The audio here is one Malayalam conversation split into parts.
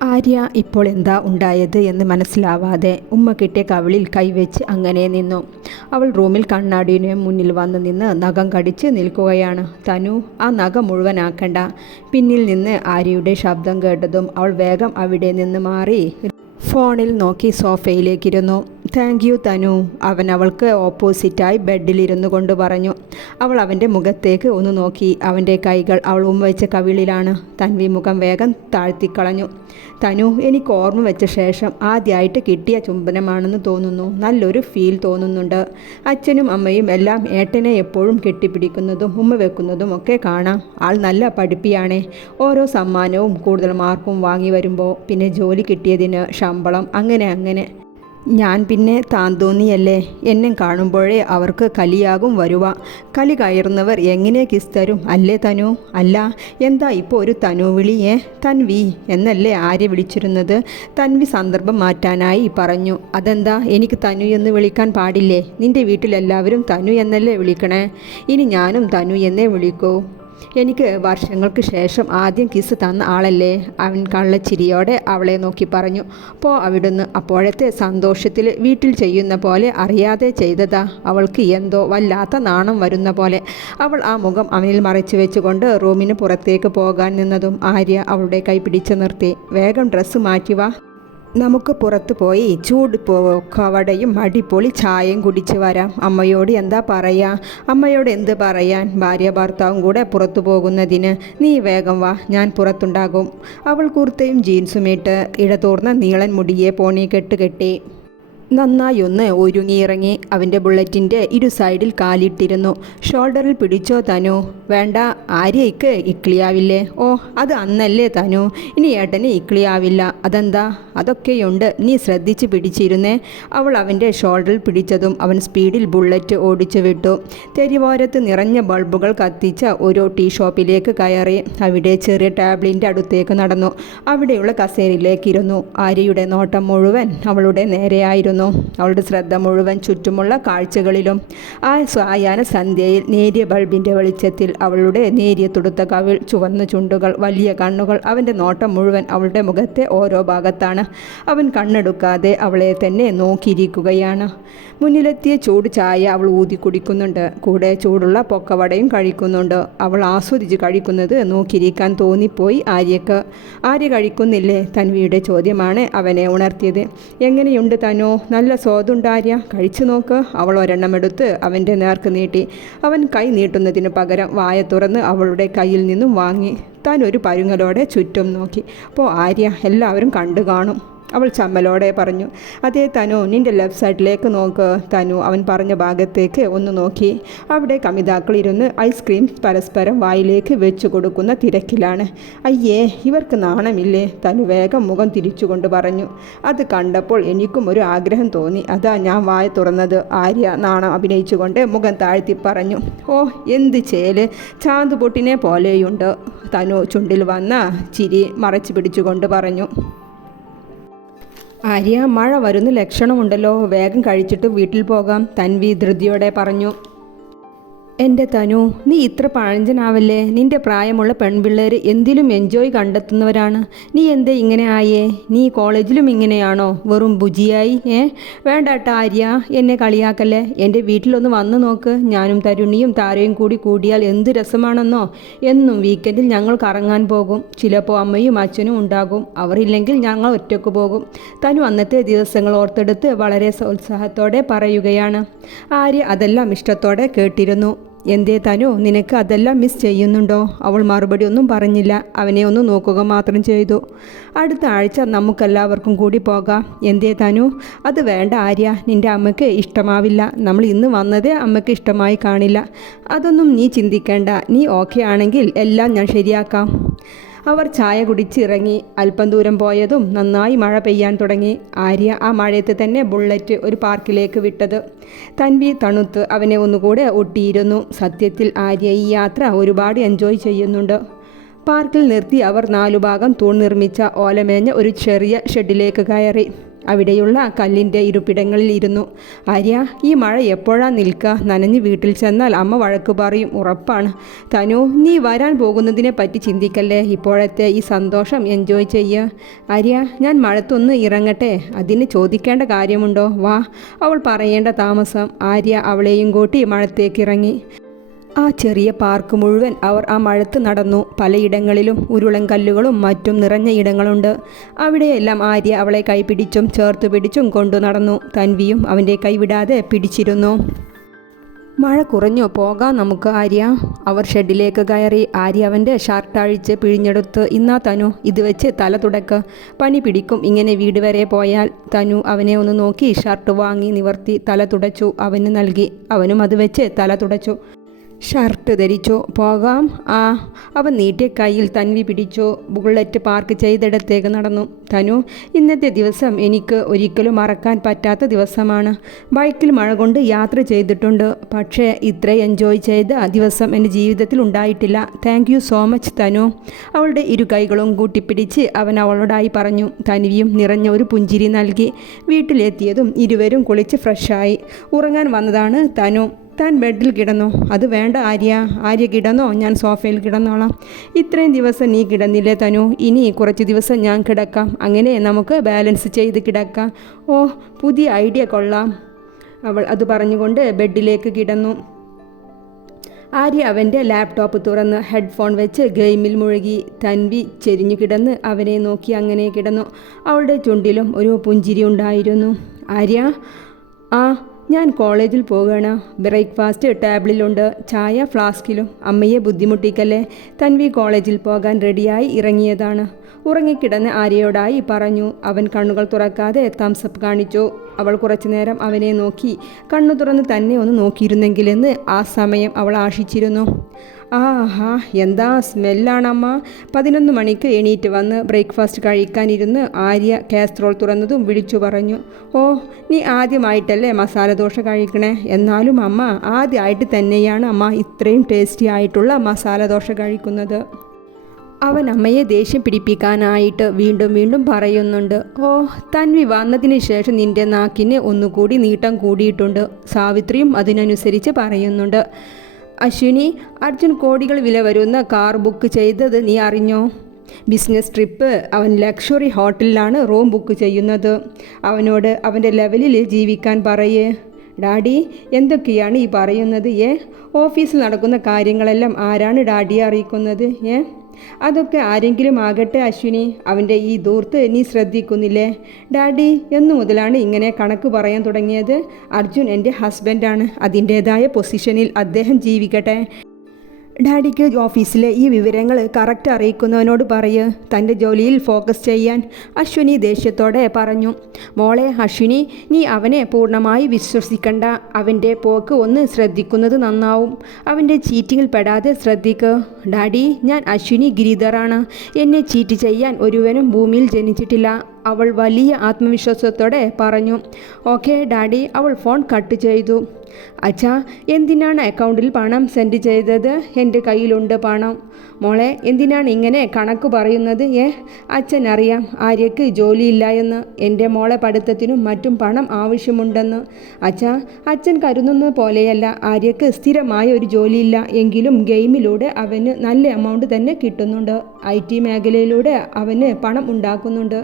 ആര്യ ഇപ്പോൾ എന്താ ഉണ്ടായത് എന്ന് മനസ്സിലാവാതെ ഉമ്മ കിട്ടിയ കവിളിൽ കൈവച്ച് അങ്ങനെ നിന്നു. അവൾ റൂമിൽ കണ്ണാടിന് മുന്നിൽ വന്ന് നിന്ന് നഖം കടിച്ച് നിൽക്കുകയാണ്. തനു, ആ നഖം മുഴുവനാക്കണ്ട. പിന്നിൽ നിന്ന് ആര്യയുടെ ശബ്ദം കേട്ടതും അവൾ വേഗം അവിടെ നിന്ന് മാറി ഫോണിൽ നോക്കി സോഫയിലേക്കിരുന്നു. താങ്ക് യു തനു, അവൻ അവൾക്ക് ഓപ്പോസിറ്റായി ബെഡിലിരുന്നു കൊണ്ട് പറഞ്ഞു. അവൾ അവൻ്റെ മുഖത്തേക്ക് ഒന്ന് നോക്കി. അവൻ്റെ കൈകൾ അവൾ വെച്ച കവിളിലാണ്. തൻവി മുഖം വേഗം താഴ്ത്തിക്കളഞ്ഞു. തനു, എനിക്ക് ഓർമ്മ വെച്ച ശേഷം ആദ്യമായിട്ട് കിട്ടിയ ചുംബനമാണെന്ന് തോന്നുന്നു. നല്ലൊരു ഫീൽ തോന്നുന്നുണ്ട്. അച്ഛനും അമ്മയും എല്ലാം ഏട്ടനെ എപ്പോഴും കെട്ടിപ്പിടിക്കുന്നതും ഉമ്മ വെക്കുന്നതും ഒക്കെ കാണാം. ആൾ നല്ല പഠിപ്പിയാണേ. ഓരോ സമ്മാനവും കൂടുതൽ മാർക്കും വാങ്ങി വരുമ്പോൾ പിന്നെ ജോലി കിട്ടിയതിന് ശമ്പളം അങ്ങനെ ഞാൻ പിന്നെ താൻ തോന്നിയല്ലേ. എന്നെ കാണുമ്പോഴേ അവർക്ക് കലിയാകും വരുക. കലി കയറുന്നവർ എങ്ങനെ കിസ് തരും അല്ലേ തനു? അല്ല, എന്താ ഇപ്പോൾ ഒരു തനു വിളിയേ? തൻവി എന്നല്ലേ ആര്യ വിളിച്ചിരുന്നത്? തൻവി സന്ദർഭം മാറ്റാനായി പറഞ്ഞു. അതെന്താ, എനിക്ക് തനു എന്ന് വിളിക്കാൻ പാടില്ലേ? നിൻ്റെ വീട്ടിലെല്ലാവരും തനു എന്നല്ലേ വിളിക്കണേ? ഇനി ഞാനും തനു എന്നേ വിളിക്കൂ. എനിക്ക് വർഷങ്ങൾക്ക് ശേഷം ആദ്യം കിസ് തന്ന ആളല്ലേ? അവൻ കള്ളച്ചിരിയോടെ അവളെ നോക്കി പറഞ്ഞു. അവിടുന്ന് അപ്പോഴത്തെ സന്തോഷത്തിൽ വീട്ടിൽ ചെയ്യുന്ന പോലെ അറിയാതെ ചെയ്തതാ. അവൾക്ക് എന്തോ വല്ലാത്ത നാണം വരുന്ന പോലെ. അവൾ ആ മുഖം അവനിൽ മറച്ചു വെച്ചുകൊണ്ട് റൂമിന് പുറത്തേക്ക് പോകാൻ നിന്നതും ആര്യ അവളുടെ കൈ പിടിച്ചു നിർത്തി. വേഗം ഡ്രസ്സ് മാറ്റി വാ, നമുക്ക് പുറത്ത് പോയി ചൂട് കവടയും അടിപൊളി ചായയും കുടിച്ച് വരാം. അമ്മയോട് എന്താ പറയാ? അമ്മയോട് എന്ത് പറയാൻ? ഭാര്യ ഭർത്താവും കൂടെ പുറത്തു പോകുന്നതിന്. നീ വേഗം വാ, ഞാൻ പുറത്തുണ്ടാകും. അവൾ കുർത്തയും ജീൻസും ഇട്ട് ഇടതൂർന്ന നീളൻ മുടിയെ പോണി കെട്ടി നന്നായി ഒന്ന് ഒരുങ്ങിയിറങ്ങി. അവൻ്റെ ബുള്ളറ്റിൻ്റെ ഇരു സൈഡിൽ കാലിട്ടിരുന്നു. ഷോൾഡറിൽ പിടിച്ചോ തനു? വേണ്ട, ആര്യയ്ക്ക് ഇക്ലിയാവില്ലേ? ഓ, അത് അന്നല്ലേ തനു. ഇനി ഏട്ടന് ഇക്ലിയാവില്ല. അതെന്താ? അതൊക്കെയുണ്ട്, നീ ശ്രദ്ധിച്ച് പിടിച്ചിരുന്നേ. അവൾ അവൻ്റെ ഷോൾഡറിൽ പിടിച്ചതും അവൻ സ്പീഡിൽ ബുള്ളറ്റ് ഓടിച്ചു വിട്ടു. തെരുവോരത്ത് നിറഞ്ഞ ബൾബുകൾ കത്തിച്ച ഒരു ടീ ഷോപ്പിലേക്ക് കയറി. അവിടെ ചെറിയ ടേബിളിൻ്റെ അടുത്തേക്ക് നടന്നു. അവിടെയുള്ള കസേരയിലേക്കിരുന്നു. ആര്യയുടെ നോട്ടം മുഴുവൻ അവളുടെ നേരെയായിരുന്നു. അവളുടെ ശ്രദ്ധ മുഴുവൻ ചുറ്റുമുള്ള കാഴ്ചകളിലും. ആ സായാഹ്ന സന്ധ്യയിൽ നേരിയ ബൾബിൻ്റെ വെളിച്ചത്തിൽ അവളുടെ നേരിയ തുടുത്ത കവിൾ, ചുവന്ന ചുണ്ടുകൾ, വലിയ കണ്ണുകൾ. അവൻ്റെ നോട്ടം മുഴുവൻ അവളുടെ മുഖത്തെ ഓരോ ഭാഗത്താണ്. അവൻ കണ്ണെടുക്കാതെ അവളെ തന്നെ നോക്കിയിരിക്കുകയാണ്. മുന്നിലെത്തിയ ചൂട് ചായ അവൾ ഊതി കുടിക്കുന്നുണ്ട്. കൂടെ ചൂടുള്ള പൊക്കവടയും കഴിക്കുന്നുണ്ട്. അവൾ ആസ്വദിച്ച് കഴിക്കുന്നത് നോക്കിയിരിക്കാൻ തോന്നിപ്പോയി ആര്യക്ക്. ആര്യ കഴിക്കുന്നില്ലേ? തൻവിയുടെ ചോദ്യമാണ് അവനെ ഉണർത്തിയത്. എങ്ങനെയുണ്ട് തനു? നല്ല സ്വാദുണ്ട് ആര്യ, കഴിച്ചു നോക്ക്. അവൾ ഒരെണ്ണമെടുത്ത് അവൻ്റെ നേർക്ക് നീട്ടി. അവൻ കൈ നീട്ടുന്നതിന് പകരം വായ തുറന്ന് അവളുടെ കയ്യിൽ നിന്നും വാങ്ങി. താൻ ഒരു പരുങ്ങലോടെ ചുറ്റും നോക്കി. ആര്യ, എല്ലാവരും കണ്ടു കാണും. അവൾ ചമ്മലോടെ പറഞ്ഞു. അതേ തനു, നിൻ്റെ ലെഫ്റ്റ് സൈഡിലേക്ക് നോക്ക്. തനു അവൻ പറഞ്ഞ ഭാഗത്തേക്ക് ഒന്ന് നോക്കി. അവിടെ കമിതാക്കളിരുന്ന് ഐസ്ക്രീം പരസ്പരം വായിലേക്ക് വെച്ചു കൊടുക്കുന്ന തിരക്കിലാണ്. അയ്യേ, ഇവർക്ക് നാണമില്ലേ? തനു വേഗം മുഖം തിരിച്ചുകൊണ്ട് പറഞ്ഞു. അത് കണ്ടപ്പോൾ എനിക്കും ഒരു ആഗ്രഹം തോന്നി, അതാ ഞാൻ വായ തുറന്നത്. ആര്യ നാണം അഭിനയിച്ചുകൊണ്ട് മുഖം താഴ്ത്തി പറഞ്ഞു. ഓ, എന്ത് ചേല്, ചാന്തുപൊട്ടിനെ പോലെയുണ്ട്. തനു ചുണ്ടിൽ വന്ന ചിരി മറച്ചു പിടിച്ചുകൊണ്ട് പറഞ്ഞു. ആര്യ, മഴ വരുന്ന ലക്ഷണമുണ്ടല്ലോ, വേഗം കഴിച്ചിട്ട് വീട്ടിൽ പോകാം, തൻവി ധൃതിയോടെ പറഞ്ഞു. എൻ്റെ തനു, നീ ഇത്ര പഴഞ്ചനാവല്ലേ. നിൻ്റെ പ്രായമുള്ള പെൺപിള്ളേർ എന്തിലും എൻജോയ് കണ്ടെത്തുന്നവരാണ്. നീ എന്തേ ഇങ്ങനെ ആയേ? നീ കോളേജിലും ഇങ്ങനെയാണോ? വെറും ബുജിയായി? വേണ്ടാട്ട ആര്യ, എന്നെ കളിയാക്കല്ലേ. എൻ്റെ വീട്ടിലൊന്ന് വന്നു നോക്ക്. ഞാനും തരുണിയും താരയും കൂടിയാൽ എന്ത് രസമാണെന്നോ. എന്നും വീക്കെൻഡിൽ ഞങ്ങൾ കറങ്ങാൻ പോകും. ചിലപ്പോൾ അമ്മയും അച്ഛനും ഉണ്ടാകും. അവർ ഇല്ലെങ്കിൽ ഞങ്ങൾ ഒറ്റയ്ക്ക് പോകും. തനു അന്നത്തെ ദിവസങ്ങൾ ഓർത്തെടുത്ത് വളരെ ഉത്സാഹത്തോടെ പറയുകയാണ്. ആര്യ അതെല്ലാം ഇഷ്ടത്തോടെ കേട്ടിരുന്നു. എന്തേ തനു, നിനക്ക് അതെല്ലാം മിസ് ചെയ്യുന്നുണ്ടോ? അവൾ മറുപടി ഒന്നും പറഞ്ഞില്ല. അവനെ ഒന്ന് നോക്കുക മാത്രം ചെയ്തു. അടുത്ത ആഴ്ച നമുക്കെല്ലാവർക്കും കൂടി പോകാം. എന്തേ തനു? അത് വേണ്ട ആര്യ, നിൻ്റെ അമ്മയ്ക്ക് ഇഷ്ടമാവില്ല. നമ്മൾ ഇന്ന് വന്നതേ അമ്മയ്ക്ക് ഇഷ്ടമായി കാണില്ല. അതൊന്നും നീ ചിന്തിക്കേണ്ട. നീ ഓക്കെ ആണെങ്കിൽ എല്ലാം ഞാൻ ശരിയാക്കാം. അവർ ചായ കുടിച്ചിറങ്ങി. അല്പം ദൂരം പോയതും നന്നായി മഴ പെയ്യാൻ തുടങ്ങി. ആര്യ ആ മഴയത്ത് തന്നെ ബുള്ളറ്റ് ഒരു പാർക്കിലേക്ക് വിട്ടത്. തൻവി തണുത്ത് അവനെ ഒന്നുകൂടെ ഒട്ടിയിരുന്നു. സത്യത്തിൽ ആര്യ ഈ യാത്ര ഒരുപാട് എൻജോയ് ചെയ്യുന്നുണ്ട്. പാർക്കിൽ നിർത്തി അവർ 4 ഭാഗം തൂൺ നിർമ്മിച്ച ഓലമേഞ്ഞ ഒരു ചെറിയ ഷെഡിലേക്ക് കയറി. അവിടെയുള്ള കല്ലിൻ്റെ ഇരിപ്പിടങ്ങളിൽ ഇരുന്നു. ആര്യ, ഈ മഴ എപ്പോഴാ നിൽക്കുക? നനഞ്ഞ് വീട്ടിൽ ചെന്നാൽ അമ്മ വഴക്ക് പറയും, ഉറപ്പാണ്. തനു, നീ വരാൻ പോകുന്നതിനെ പറ്റി ചിന്തിക്കല്ലേ. ഇപ്പോഴത്തെ ഈ സന്തോഷം എൻജോയ് ചെയ്യുക. ആര്യ, ഞാൻ മഴത്തൊന്ന് ഇറങ്ങട്ടെ? അതിന് ചോദിക്കേണ്ട കാര്യമുണ്ടോ? വാ. അവൾ പറയേണ്ട താമസം. ആര്യ അവളെയും കൂട്ടി മഴത്തേക്കിറങ്ങി. ആ ചെറിയ പാർക്ക് മുഴുവൻ അവർ ആ മഴത്ത് നടന്നു. പലയിടങ്ങളിലും ഉരുളൻകല്ലുകളും മറ്റും നിറഞ്ഞ ഇടങ്ങളുണ്ട്. അവിടെയെല്ലാം ആര്യ അവളെ കൈപിടിച്ചും ചേർത്ത് പിടിച്ചും കൊണ്ടു നടന്നു. തൻവിയും അവൻ്റെ കൈവിടാതെ പിടിച്ചിരുന്നു. മഴ കുറഞ്ഞു, പോകാം നമുക്ക് ആര്യ. അവർ ഷെഡിലേക്ക് കയറി. ആര്യ അവൻ്റെ ഷർട്ട് അഴിച്ച് പിഴിഞ്ഞെടുത്ത്, ഇന്നാ തനു, ഇത് വെച്ച് തല തുടക്ക്, പനി പിടിക്കും ഇങ്ങനെ വീട് വരെ പോയാൽ. തനു അവനെ ഒന്ന് നോക്കി ഷർട്ട് വാങ്ങി നിവർത്തി തല തുടച്ചു അവന് നൽകി. അവനും അത് വെച്ച് തല തുടച്ചു. ഷർട്ട് ധരിച്ചു. പോകാം. അവൻ നീട്ടിയ കയ്യിൽ തൻവി പിടിച്ചു. ബുള്ളറ്റ് പാർക്ക് ചെയ്തിടത്തേക്ക് നടന്നു. തനു, ഇന്നത്തെ ദിവസം എനിക്ക് ഒരിക്കലും മറക്കാൻ പറ്റാത്ത ദിവസമാണ്. ബൈക്കിൽ മഴ കൊണ്ട് യാത്ര ചെയ്തിട്ടുണ്ട്, പക്ഷേ ഇത്ര എൻജോയ് ചെയ്ത ദിവസം എൻ്റെ ജീവിതത്തിൽ ഉണ്ടായിട്ടില്ല. താങ്ക് യു സോ മച്ച് തനു. അവളുടെ ഇരു കൈകളും കൂട്ടിപ്പിടിച്ച് അവൻ അവളോടായി പറഞ്ഞു. തനുവിയും നിറഞ്ഞ ഒരു പുഞ്ചിരി നൽകി. വീട്ടിലെത്തിയതും ഇരുവരും കുളിച്ച് ഫ്രഷായി. ഉറങ്ങാൻ വന്നതാണ് തനു. താൻ ബെഡിൽ കിടന്നു. അത് വേണ്ട ആര്യ. ആര്യ കിടന്നോ, ഞാൻ സോഫയിൽ കിടന്നോളാം. ഇത്രയും ദിവസം നീ കിടന്നില്ലേ തനു, ഇനി കുറച്ച് ദിവസം ഞാൻ കിടക്കാം. അങ്ങനെ നമുക്ക് ബാലൻസ് ചെയ്ത് കിടക്കാം. ഓ, പുതിയ ഐഡിയ കൊള്ളാം. അവൾ അത് പറഞ്ഞുകൊണ്ട് ബെഡിലേക്ക് കിടന്നു. ആര്യ അവൻ്റെ ലാപ്ടോപ്പ് തുറന്ന് ഹെഡ്ഫോൺ വെച്ച് ഗെയിമിൽ മുഴുകി. തൻവി ചെരിഞ്ഞു കിടന്ന് അവനെ നോക്കി അങ്ങനെ കിടന്നു. അവളുടെ ചുണ്ടിലും ഒരു പുഞ്ചിരി ഉണ്ടായിരുന്നു. ആര്യ, ഞാൻ കോളേജിൽ പോവുകയാണ്. ബ്രേക്ക്ഫാസ്റ്റ് ടേബിളിലുണ്ട്, ചായ ഫ്ലാസ്കിലും. അമ്മയെ ബുദ്ധിമുട്ടിക്കല്ലേ. തൻവി കോളേജിൽ പോകാൻ റെഡിയായി ഇറങ്ങിയതാണ്. ഉറങ്ങിക്കിടന്ന് ആര്യയോടായി പറഞ്ഞു. അവൻ കണ്ണുകൾ തുറക്കാതെ തംസപ്പ് കാണിച്ചു. അവൾ കുറച്ചു നേരം അവനെ നോക്കി. കണ്ണു തുറന്ന് തന്നെ ഒന്ന് നോക്കിയിരുന്നെങ്കിലെന്ന് ആ സമയം അവൾ ആശിച്ചിരുന്നു. ആഹാ, എന്താ സ്മെല്ലാണമ്മ. 11 മണിക്ക് എണീറ്റ് വന്ന് ബ്രേക്ക്ഫാസ്റ്റ് കഴിക്കാനിരുന്ന് ആര്യ കാസ്ട്രോൾ തുറന്നതും വിളിച്ചു പറഞ്ഞു. ഓ, നീ ആദ്യമായിട്ടല്ലേ മസാലദോശ കഴിക്കണേ? എന്നാലും അമ്മ ആദ്യമായിട്ട് തന്നെയാണ് അമ്മ ഇത്രയും ടേസ്റ്റി ആയിട്ടുള്ള മസാലദോശ കഴിക്കുന്നത്. അവൻ അമ്മയെ ദേഷ്യം പിടിപ്പിക്കാനായിട്ട് വീണ്ടും വീണ്ടും പറയുന്നുണ്ട്. ഓ, തൻവി വന്നതിന് ശേഷം നിൻ്റെ നാക്കിന് ഒന്നുകൂടി നീട്ടം കൂടിയിട്ടുണ്ട്. സാവിത്രിയും അതിനനുസരിച്ച് പറയുന്നുണ്ട്. അശ്വിനി, അർജുൻ കോടികൾ വില വരുന്ന കാർ ബുക്ക് ചെയ്തത് നീ അറിഞ്ഞോ? Business trip. അവൻ ലക്ഷറി ഹോട്ടലിലാണ് റൂം ബുക്ക് ചെയ്യുന്നത്. അവനോട് അവൻ്റെ ലെവലിൽ ജീവിക്കാൻ പറയേ. ഡാഡി, എന്തൊക്കെയാണ് ഈ പറയുന്നത്? ഓഫീസിൽ നടക്കുന്ന കാര്യങ്ങളെല്ലാം ആരാണ് ഡാഡിയെ അറിയിക്കുന്നത്? അതൊക്കെ ആരെങ്കിലും ആകട്ടെ അശ്വിനി, അവൻ്റെ ഈ ദൂർത്ത് നീ ശ്രദ്ധിക്കുന്നില്ലേ? ഡാഡി എന്നു മുതലാണ് ഇങ്ങനെ കണക്ക് പറയാൻ തുടങ്ങിയത്? അർജുൻ എൻ്റെ ഹസ്ബൻഡാണ്. അതിൻ്റേതായ പൊസിഷനിൽ അദ്ദേഹം ജീവിക്കട്ടെ. ഡാഡിക്ക് ഓഫീസിലെ ഈ വിവരങ്ങൾ കറക്റ്റ് അറിയിക്കുന്നവനോട് പറയ് തൻ്റെ ജോലിയിൽ ഫോക്കസ് ചെയ്യാൻ. അശ്വിനി ദേഷ്യത്തോടെ പറഞ്ഞു. മോളെ അശ്വിനി, നീ അവനെ പൂർണ്ണമായി വിശ്വസിക്കണ്ട. അവൻ്റെ പോക്ക് ഒന്ന് ശ്രദ്ധിക്കുന്നത് നന്നാവും. അവൻ്റെ ചീറ്റിങ്ങിൽ പെടാതെ ശ്രദ്ധിക്ക്. ഡാഡി, ഞാൻ അശ്വിനി ഗിരിധറാണ്. എന്നെ ചീറ്റ് ചെയ്യാൻ ഒരുവനും ഭൂമിയിൽ ജനിച്ചിട്ടില്ല. അവൾ വലിയ ആത്മവിശ്വാസത്തോടെ പറഞ്ഞു. Okay daddy. അവൾ ഫോൺ കട്ട് ചെയ്തു. അച്ഛാ, എന്തിനാണ് അക്കൗണ്ടിൽ പണം സെൻഡ് ചെയ്തത്? എൻ്റെ കയ്യിലുണ്ട് പണം. മോളെ, എന്തിനാണ് ഇങ്ങനെ കണക്ക് പറയുന്നത്? അച്ഛൻ അറിയാം ആര്യയ്ക്ക് ജോലിയില്ല എന്ന്. എൻ്റെ മോളെ പഠിത്തത്തിനും മറ്റും പണം ആവശ്യമുണ്ടെന്ന്. അച്ഛാ, അച്ഛൻ കരുതുന്നത് പോലെയല്ല. ആര്യയ്ക്ക് സ്ഥിരമായ ഒരു ജോലിയില്ല. എങ്കിലും ഗെയിമിലൂടെ അവന് നല്ല എമൗണ്ട് തന്നെ കിട്ടുന്നുണ്ട്. IT മേഖലയിലൂടെ അവന് പണം ഉണ്ടാക്കുന്നുണ്ട്.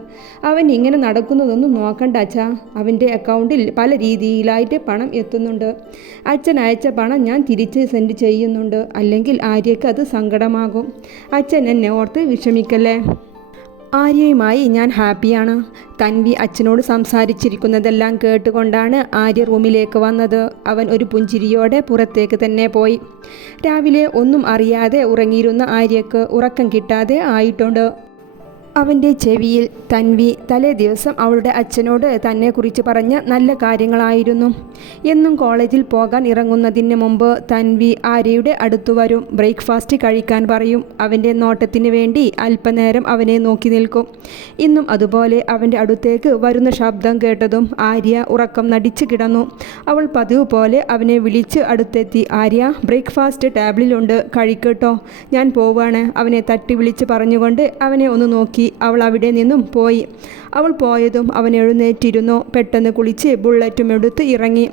അവൻ ഇങ്ങനെ നടക്കുന്നതൊന്നും നോക്കണ്ട അച്ഛാ. അവൻ്റെ അക്കൗണ്ടിൽ പല രീതിയിലായിട്ട് പണം എത്തുന്നുണ്ട്. അച്ഛൻ അയച്ച പണം ഞാൻ തിരിച്ച് സെൻഡ് ചെയ്യുന്നുണ്ട്. അല്ലെങ്കിൽ ആര്യയ്ക്ക് അത് സങ്കടമാകും. അച്ഛൻ എന്നെ ഓർത്ത് വിഷമിക്കല്ലേ. ആര്യയുമായി ഞാൻ ഹാപ്പിയാണ്. തൻവി അച്ഛനോട് സംസാരിച്ചിരിക്കുന്നതെല്ലാം കേട്ടുകൊണ്ടാണ് ആര്യ റൂമിലേക്ക് വന്നത്. അവൻ ഒരു പുഞ്ചിരിയോടെ പുറത്തേക്ക് തന്നെ പോയി. രാവിലെ ഒന്നും അറിയാതെ ഉറങ്ങിയിരുന്ന ആര്യക്ക് ഉറക്കം കിട്ടാതെ ആയിട്ടുണ്ട്. അവൻ്റെ ചെവിയിൽ തൻവി തലേ ദിവസം അവളുടെ അച്ഛനോട് തന്നെക്കുറിച്ച് പറഞ്ഞ നല്ല കാര്യങ്ങളായിരുന്നു. എന്നും കോളേജിൽ പോകാൻ ഇറങ്ങുന്നതിന് മുമ്പ് തൻവി ആര്യയുടെ അടുത്തു വരും. ബ്രേക്ക്ഫാസ്റ്റ് കഴിക്കാൻ പറയും. അവൻ്റെ നോട്ടത്തിന് വേണ്ടി അല്പനേരം അവനെ നോക്കി നിൽക്കും. ഇന്നും അതുപോലെ അവൻ്റെ അടുത്തേക്ക് വരുന്ന ശബ്ദം കേട്ടതും ആര്യ ഉറക്കം നടിച്ചു കിടന്നു. അവൾ പതിവ് പോലെ അവനെ വിളിച്ച് അടുത്തെത്തി. ആര്യ, ബ്രേക്ക്ഫാസ്റ്റ് ടേബിളിലുണ്ട്, കഴിക്കട്ടോ, ഞാൻ പോവാണ്. അവനെ തട്ടി വിളിച്ച് പറഞ്ഞുകൊണ്ട് അവനെ ഒന്ന് നോക്കി. അവൾ അവിടെ നിന്നും പോയി. അവൾ പോയതും അവൻ എഴുന്നേറ്റിരുന്നു. പെട്ടെന്ന് കുളിച്ച് ബുള്ളറ്റും എടുത്ത് ഇറങ്ങി.